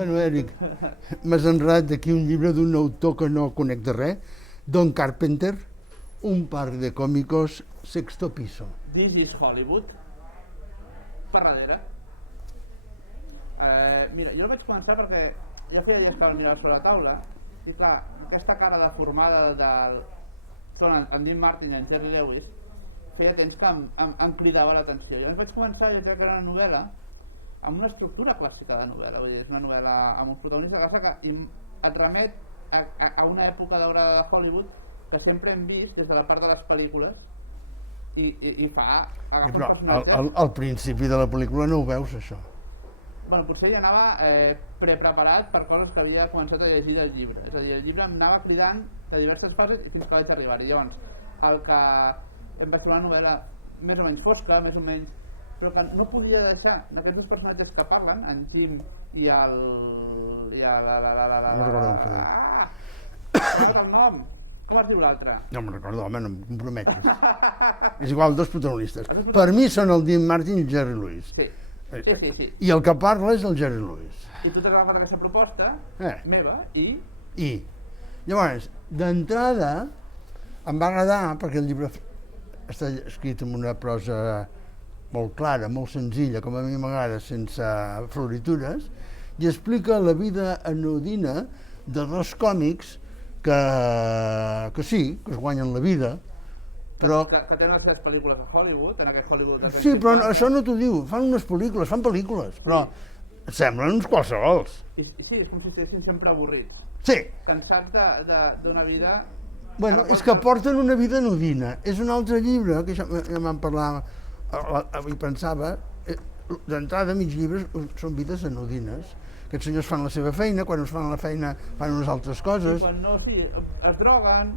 Bueno, Eric, m'has enredat d'aquí un llibre d'un autor que no conec de res, Don Carpenter, Un par de cómicos, sexto piso. This is Hollywood. Per darrere. Mira, jo el vaig començar perquè ja feia ja estava mirant sobre la taula i clar, aquesta cara deformada són en Dean Martin i en Jerry Lewis feia temps que em cridava l'atenció. Llavors vaig començar a llegir una novel·la amb una estructura clàssica de novel·la, vull dir, és una novel·la amb un protagonista que et remet a una època daurada de Hollywood que sempre hem vist des de la part de les pel·lícules i fa agafar Però un personatge. al principi de la pel·lícula no ho veus, això. Bueno, potser ja anava preparat per coses que havia començat a llegir del llibre. És a dir, el llibre em anava cridant de diverses fases fins que vaig arribar-hi. Llavors, el que em vaig trobar una novel·la més o menys fosca, més o menys, però que no podia deixar d'aquests dos personatges que parlen, en Jim i el... No recordo com Ah! El nom! Com es diu l'altre? No me'n recordo, home, no em comprometis. És igual, dos protagonistes. Per mi són el Dean Martin i el Jerry Lewis. Sí. Sí. I el que parla és el Jerry Lewis. I tu t'has agafat aquesta proposta meva i... Llavors, d'entrada, em va agradar perquè el llibre està escrit amb una prosa molt clara, molt senzilla, com a mi m'agrada, sense floritures, i explica la vida anodina de dos còmics que sí, que es guanyen la vida, però... Que tenen les seves pel·lícules a Hollywood, en aquest Hollywood... Sí, però això no t'ho diu, fan unes pel·lícules, fan pel·lícules, però semblen uns qualsevols. I sí, és com si estiguessin sempre avorrits. Sí. Cansats d'una vida... Bueno, és que porten una vida anodina. És un altre llibre, que ja vam parlar, i pensava, d'entrada mig llibres són vides anodines. Aquests senyors fan la seva feina, quan es fan la feina fan unes altres coses. I quan no, sí, es droguen,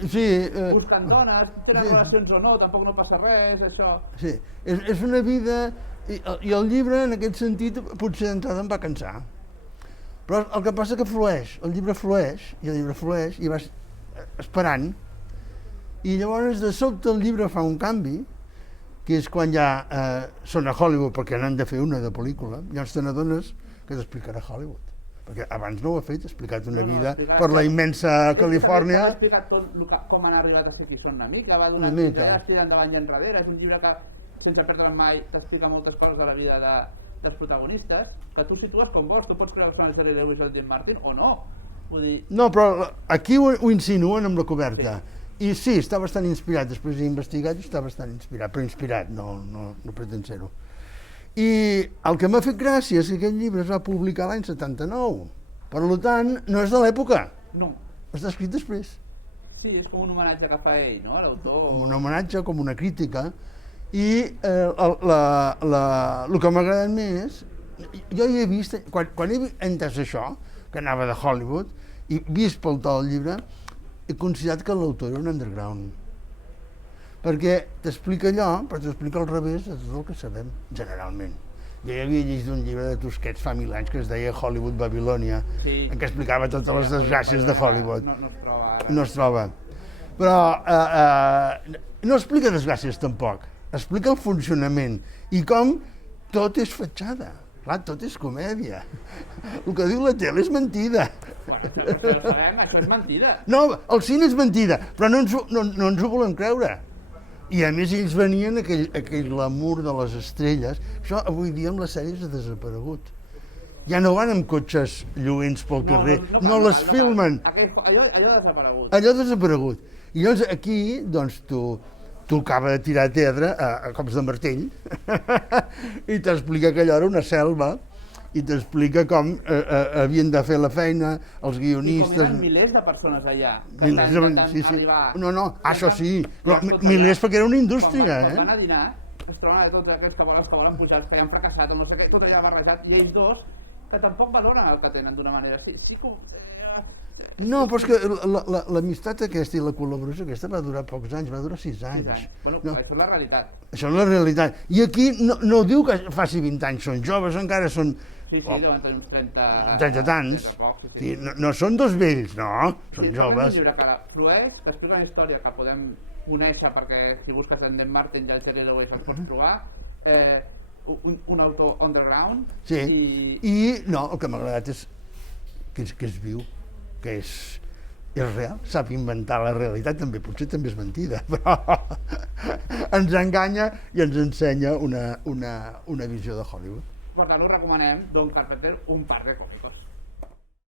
sí, busquen dones, tenen relacions o no, tampoc no passa res, això... Sí, és una vida... I el llibre, en aquest sentit, potser d'entrada em va cansar. Però el que passa que flueix, el llibre flueix, i vas esperant, i llavors de sobte el llibre fa un canvi, que és quan ja són a Hollywood perquè n'han de fer una de pel·lícula, llavors te n'adones que t'explicarà Hollywood. Perquè abans no ho ha fet, ha explicat una vida per la immensa Califòrnia. Ha explicat tot com han arribat a ser qui són una mica, va donar idees endavant i enrere, és un llibre que, sense perdre mai, t'explica moltes coses de la vida dels protagonistes, que tu situes com vols, tu pots creure els personatges de Lewis o el Dean Martin o no. Vull dir... No, però aquí ho insinuen amb la coberta. Sí. I sí, està bastant inspirat, després he investigat i està bastant inspirat, però inspirat, no pretén ser-ho. I el que m'ha fet gràcia és que aquest llibre es va publicar l'any 79, per tant, no és de l'època. No. Està escrit després. Sí, és com un homenatge que fa ell, no?, a l'autor. Com un homenatge, com una crítica, i el que m'ha agradat més, jo hi he vist, quan he entès això, que anava de Hollywood, i vist pel to del llibre, he considerat que l'autor era un underground. Perquè t'explica allò, però t'explica al revés de tot el que sabem, generalment. Jo ja havia llegit un llibre de Tusquets fa 1000 anys que es deia Hollywood Babilònia, en què explicava totes les desgràcies de Hollywood. No es troba ara. No es troba. Però no explica desgràcies tampoc, explica el funcionament i com tot és fatxada. Clar, tot és comèdia. El que diu la tele és mentida. Bueno, això ho sabem, això és mentida. No, el cine és mentida, però no ens ho volem creure. I a més ells venien aquell glamour de les estrelles. Això avui dia amb les sèries ha desaparegut. Ja no van amb cotxes lluents pel carrer, no les filmen. Allò ha desaparegut. Allò ha desaparegut. I llavors aquí, doncs, tu acaba de tirar pedra a cops de martell i t'explica que allò era una selva i t'explica com havien de fer la feina, els guionistes... I com eren milers de persones allà que estan arribar... No, això sí, però milers perquè era una indústria, Quan van a dinar, es troben tots aquests que volen pujar, que ja han fracassat o no sé què, tot allà barrejat, i ells dos, que tampoc valoren el que tenen d'una manera. No, però és que l'amistat aquesta i la col·laboració aquesta va durar pocs anys, va durar 6 anys. Bueno, això és la realitat. Això és la realitat. I aquí no diu que faci 20 anys, són joves, encara són... Sí, deuen tenir uns 30 tants. No són dos vells, no, són joves. És un llibre que flueix, que explica una història que podem conèixer perquè si busques en Dean Martin i el Jerry Lewis els pots trobar, un autor underground. Sí, i no, el que m'ha agradat és que és viu, que és real, sap inventar la realitat, potser també és mentida, però ens enganya i ens ensenya una visió de Hollywood. per tant us recomanem Don Carpenter un par de cómicos.